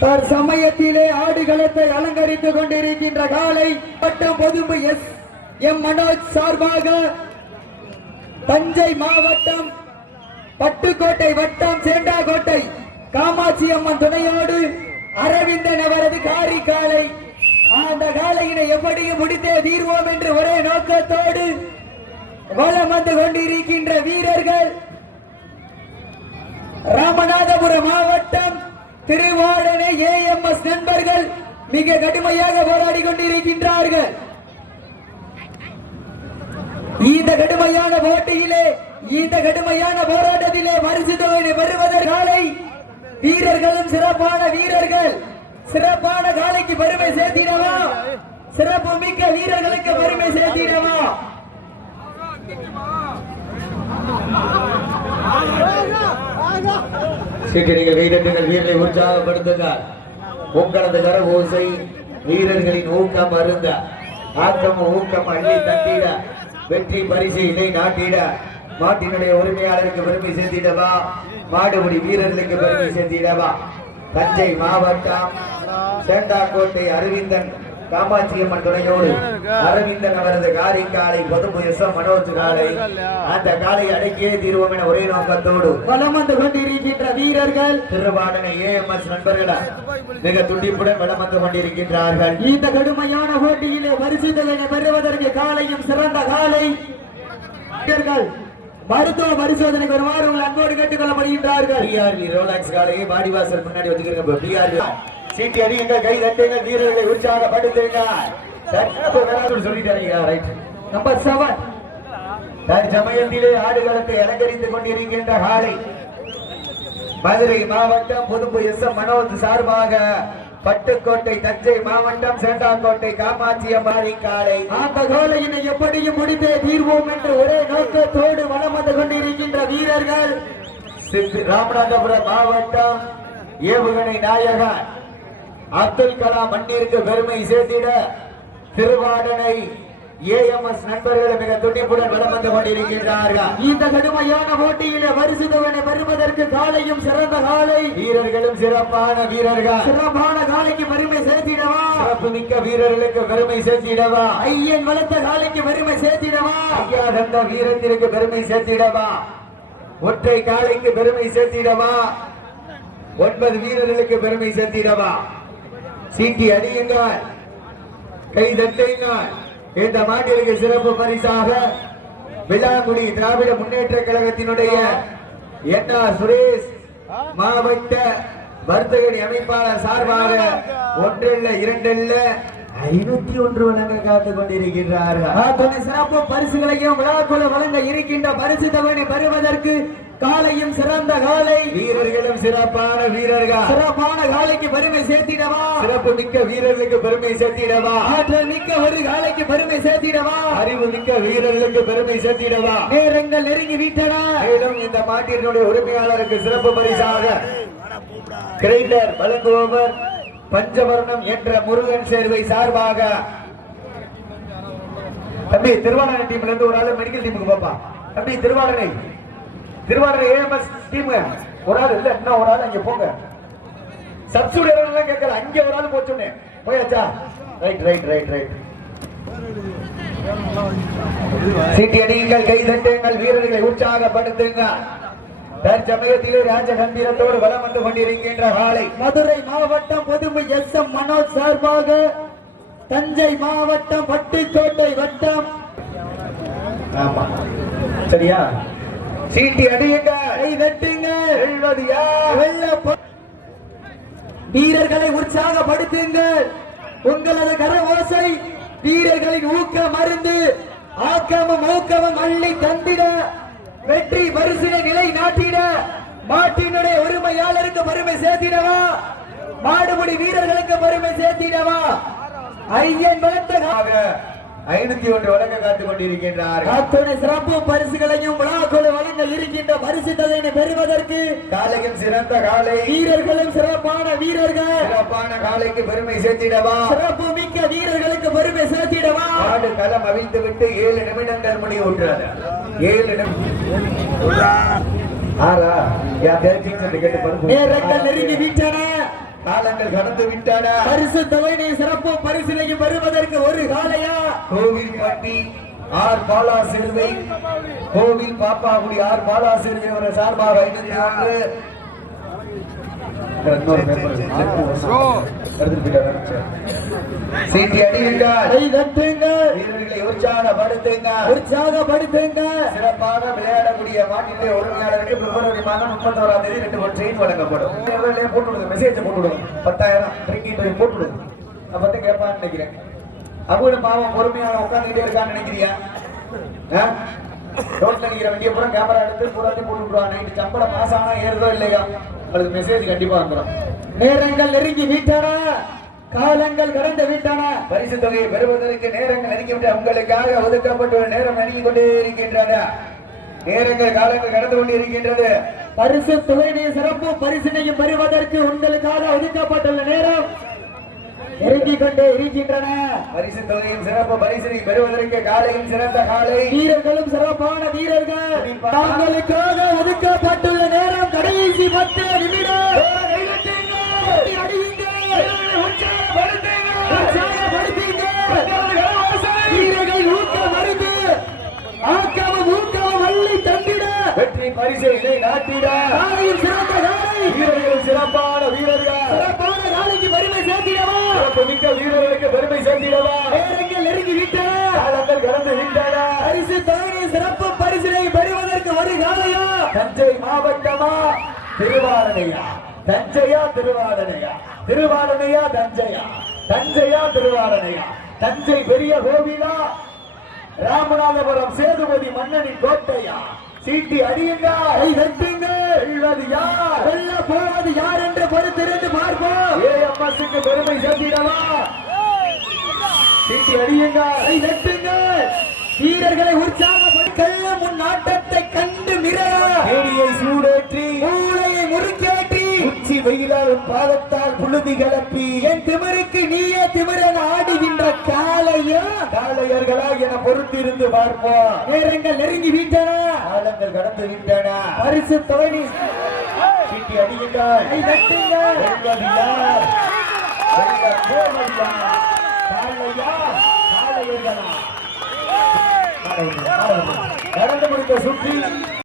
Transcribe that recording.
தற்சமயத்திலே ஆடுகளத்தை அலங்கரித்துக் கொண்டிருக்கின்ற காலை பட்டம் பொதும்பு எஸ் எம் மனோஜ் சார்பாக தஞ்சை மாவட்டம் பட்டுக்கோட்டை வட்டம் சேண்டாக்கோட்டை காமாட்சி அம்மன் துணையோடு அரவிந்தன் அவரது காரி காலை அந்த காலையினை எப்படியும் முடித்தே தீர்வோம் என்று ஒரே நோக்கத்தோடு வலம் வந்து கொண்டிருக்கின்ற வீரர்கள் ராமநாதபுரம் மாவட்டம் திருவாடனை ஏஎம்எஸ் நண்பர்கள் மிக கடுமையாக போராடி கொண்டிருக்கின்றார்கள். இந்த கடுமையான போட்டியிலே இந்த கடுமையான போராட்டத்திலே பரிசு தொகை வருவதற்காலை வீரர்களும் சிறப்பான வீரர்கள் சிறப்பான காலைக்கு பெருமை சேர்த்தினவா சிறப்பு மிக்க வீரர்களுக்கு பெருமை சேர்த்து சீக்கிரங்கள் கைதட்டுங்கள் வீரரை உற்சாகப்படுத்துங்கள் உங்களது கர ஓசை வீரர்களின் ஊக்கம் அருந்த ஆக்கம் ஊக்கம் அள்ளி தட்டிட வெற்றி பரிசு இதை நாட்டிட. மாட்டினுடைய உரிமையாளருக்கு பெருமை சேர்த்திடவா? மாடுபடி வீரர்களுக்கு பெருமை சேர்த்திடவா? தஞ்சை மாவட்டம் சேண்டாக்கோட்டை அரவிந்தன் காமாட்சி அம்மன் துணையோடு அரவிந்தன் அவரது காரிக்காலை பொதுப்பு எஸ் மனோஜ் காலை அந்த காலை அடக்கியே தீர்வோம் என ஒரே நோக்கத்தோடு வலம் வந்து கொண்டிருக்கின்ற வீரர்கள். திருவாடனை ஏஎம்எஸ் நண்பர்களா? மிக துடிப்புடன் வலம் வந்து கொண்டிருக்கின்றார்கள். இந்த கடுமையான போட்டியிலே பரிசு தொகை பெறுவதற்கு காலையும் சிறந்த காலை வீரர்கள் மருத்துவ பரிசோதனைக்கு வருமாறு உங்கள் அன்போடு கேட்டுக் கொள்ளப்படுகின்றார்கள் பிஆர்வி ரோலாக்ஸ் காலையை வாடிவாசல் முன்னாடி வச்சுக்கிறீங்க பிஆர்வி. சீட்டி அடியுங்க கை தட்டுங்க வீரர்களை உற்சாகப்படுத்துங்க சற்று வேளாண் சொல்லிட்டாங்க ரைட் நம்பர் செவன் தற்சமயத்திலே ஆடுகளத்தை அலங்கரித்துக் கொண்டிருக்கின்ற காலை மதுரை மாவட்டம் புதுப்பு எஸ் எம் மனோஜ் சார்பாக பட்டுக்கோட்டை தஞ்சை மாவட்டம் சேண்டாக்கோட்டை காமாட்சி அம்மாரி காலை அந்த கோலையினை எப்படியும் முடித்தே தீர்வோம் என்று ஒரே நோக்கத்தோடு வலம் வந்து கொண்டிருக்கின்ற வீரர்கள். ராமநாதபுரம் மாவட்டம் ஏவுகணை நாயகன். அப்துல் கலாம் மண்ணிற்கு பெருமை சேர்த்திட திருவாடனை ஏஎம்எஸ் நண்பர்கள் மிக துடிப்புடன் வலம் வந்து கொண்டிருக்கின்றார்கள். இந்த கடுமையான போட்டியிலே பரிசு தொகை பெறுவதற்கு காலையும் சிறந்த காலை. வீரர்களும் சிறப்பான வீரர்கள். சிறப்பான காலைக்கு பெருமை சேர்த்திடவா? சிறப்பு மிக்க வீரர்களுக்கு பெருமை சேர்த்திடவா? ஐயன் வளர்த்த காலைக்கு பெருமை சேர்த்திடவா? ஐயா தந்த வீரத்திற்கு பெருமை சேர்த்திடவா? ஒற்றை காலைக்கு பெருமை சேர்த்திடவா? ஒன்பது வீரர்களுக்கு பெருமை சேர்த்திடவா? சீட்டி அடியுங்கள் கை தட்டுங்கள். இந்த மாட்டிற்கு சிறப்பு பரிசாக விழாங்குடி திராவிட முன்னேற்ற கழகத்தினுடைய என் ஆர் சுரேஷ் மாவட்ட வர்த்தகணி அமைப்பாளர் சார்பாக ஒன்றல்ல இரண்டல்ல ஐநூத்தி ஒன்று வழங்க காத்துக் கொண்டிருக்கின்றார்கள். சிறப்பு பரிசுகளையும் விழாக்குழு வழங்க இருக்கின்ற பரிசு தவணை பெறுவதற்கு காலையும் சிறந்த காலை. வீரர்களும் சிறப்பான வீரர்கள். சிறப்பான காலைக்கு பெருமை சேர்த்திடவா? சிறப்பு மிக்க வீரர்களுக்கு பெருமை சேர்த்திடவா? ஆற்றல் மிக்க ஒரு காலைக்கு பெருமை சேர்த்திடவா? அறிவு மிக்க வீரர்களுக்கு பெருமை சேர்த்திடவா? நேரங்கள் நெருங்கி விட்டன. மேலும் இந்த மாட்டினுடைய உரிமையாளருக்கு சிறப்பு பரிசாக கிரைண்டர் வழங்குபவர் பஞ்சவர்ணம் என்ற முருகன் சேர்வை சார்பாக தம்பி திருவாடனை டீம்ல இருந்து ஒரு ஆளு மெடிக்கல் டீமுக்கு பாப்பா. தம்பி திருவாடனை திருவாடனை ஏஎம்எஸ் டீம் ஒரு ஆள் இல்ல இன்னும் ஒரு ஆள் அங்க போங்க. எல்லாம் கேட்கல அங்க ஒரு ஆள் போச்சுன்னு. போயாச்சா ரைட் ரைட் ரைட் ரைட் சீட்டி அடியுங்கள் கை தட்டுங்கள் வீரர்களை உற்சாகப்படுத்துங்கள். தற்சமயத்திலே ராஜ கம்பீரத்தோடு வலம் வந்து கொண்டிருக்கின்ற காலை. மதுரை மாவட்டம் பொதுமை எஸ் எம் மனோஜ் சார்பாக தஞ்சை மாவட்டம் பட்டுக்கோட்டை வட்டம். ஆமா. சரியா? சீட்டி அடியுங்கள் கை தட்டுங்க வெல்வது யார்? வீரர்களை உற்சாகப்படுத்துங்கள் உங்களது கர ஓசை வீரர்களின் ஊக்க மருந்து ஆக்கமும் ஊக்கமும் அள்ளி தந்திட வெற்றி பரிசினை நிலை நாட்டிட மாட்டினுடைய உரிமையாளருக்கு பெருமை சேர்த்திடவா? மாடுபிடி வீரர்களுக்கு பெருமை சேர்த்திடவா? ஐயன் ஆக ஐநூத்தி ஒன்று வழங்க காத்துக் கொண்டிருக்கின்றார்கள். அத்துணை சிறப்பு பரிசுகளையும் விழாக்குழு வழங்க இருக்கின்ற பரிசு தொகையினை பெறுவதற்கு காலையும் சிறந்த காலை. வீரர்களும் சிறப்பான வீரர்கள். சிறப்பான காலைக்கு பெருமை சேர்த்திடவா? சிறப்பு மிக்க வீரர்களுக்கு பெருமை சேர்த்திடவா? ஆடு களம் அவிழ்த்து விட்டு ஏழு நிமிடங்கள் முடிவுற்றது. ஏழு நிமிடம். ஆறா? யா தேர்ட்டின் சொல்லி கேட்டு நெருங்கி விட்டன. காலங்கள் கடந்து விட்டன. பரிசு தொகையினை சிறப்பு பரிசிலையும் பெறுவதற்கு ஒரு காலையா கோவில் பட்டி ஆர் பாலா சிறுவை கோவில் பாப்பாகுடி ஆர் பாலா சிறுவை ஒரு சார்பாக ஐநூத்தி ஒன்று. சீட்டி அடியுங்கள் கை தட்டுங்கள் வீரர்களை உற்சாகப்படுத்துங்க. உற்சாகப்படுத்துங்க சிறப்பாக விளையாடக்கூடிய மாநில உரிமையாளருக்கு பிப்ரவரி மாதம் முப்பத்தோராம் தேதி ரெண்டு ஒரு ட்ரெயின் வழங்கப்படும் போட்டு விடுங்க மெசேஜ் போட்டு விடுங்க பத்தாயிரம் ட்ரிங்கிங் போட்டு விடுங்க நான் பத்தி கேட்பான்னு நினைக்கிறேன் அவங்களும் பாவம் பொறுமையான உட்காந்துக்கிட்டே இருக்கான்னு நினைக்கிறியா ரோட்ல நிக்கிற வண்டியை பூரா கேமரா எடுத்து பூராத்தையும் போட்டு விடுவாங்க நைட்டு சம்பளம் மாசம் ஆனா ஏறுதோ இல்லையா? உங்களுக்கு மெசேஜ் கண்டிப்பா வந்துடும் நேரங்கள் நெருங்கி வீட்டானா காலங்கள் கடந்து விட்டன. பரிசு தொகையை பெறுவதற்கு நேரங்கள் நெருங்கிவிட்டு உங்களுக்காக ஒதுக்கப்பட்டுள்ள நேரம் நெருங்கி கொண்டே இருக்கின்றன நேரங்கள் காலங்கள் கடந்து கொண்டு இருக்கின்றது. பரிசு தொகையினை சிறப்பு பரிசினையும் பெறுவதற்கு உங்களுக்காக ஒதுக்கப்பட்டுள்ள நேரம் நெருங்கி கொண்டே இருக்கின்றன. பரிசு தொகையும் சிறப்பு பரிசினை பெறுவதற்கு காலையும் சிறந்த காலை. வீரர்களும் சிறப்பான வீரர்கள். தங்களுக்காக ஒதுக்கப்பட்டுள்ள நேரம் கடைசி பத்து நிமிடம். வெற்றி பரிசை நாட்டிட. சிறப்பான காலைக்கு பெருமை சேர்த்திடவா? மிக்க வீரர்களுக்கு பெருமை சேர்த்திடவா? நேரங்கள் நெருங்கி விட்டன காலங்கள் கடந்து விட்டன பரிசு தொகையை சிறப்பு பரிசினை பெறுவதற்கு ஒரு காலையா தஞ்சை மாவட்டமா? திருவாரணையா? தஞ்சையா திருவாரணையா? திருவாரணையா தஞ்சையா? தஞ்சையா திருவாரணையா? தஞ்சை பெரிய கோவிலா? ராமநாதபுரம் சேதுபதி மன்னனின் கோட்டையா? சீட்டி அடியுங்க கை தட்டுங்கள் வெல்வது யார்? வெல்ல போவது யார் என்று பொறுத்திருந்து பார்ப்போம். ஏஎம்எஸ்க்கு பெருமை சேர்த்திடவா? சீட்டி அடியுங்க கை தட்டுங்கள் வீரர்களை உற்சாகப்படுத்த முன் ஆட்டத்தை கண்டு மிரள. ஏரியை சூடேற்றி. மூளையை முறுக்கேற்றி. உச்சி வெயிலால் பாதத்தால் புழுதி கிளப்பி. என் திமிருக்கு நீயே திமிரன் ஆடுகின்ற காலையா காளையர்களா என பொறுத்திருந்து பார்ப்போம். நேரங்கள் நெருங்கி விட்டன. காலங்கள் கடந்து விட்டன. பரிசு தொகை சீட்டி அடியுங்கள்? கடந்து முடித்த சுற்றி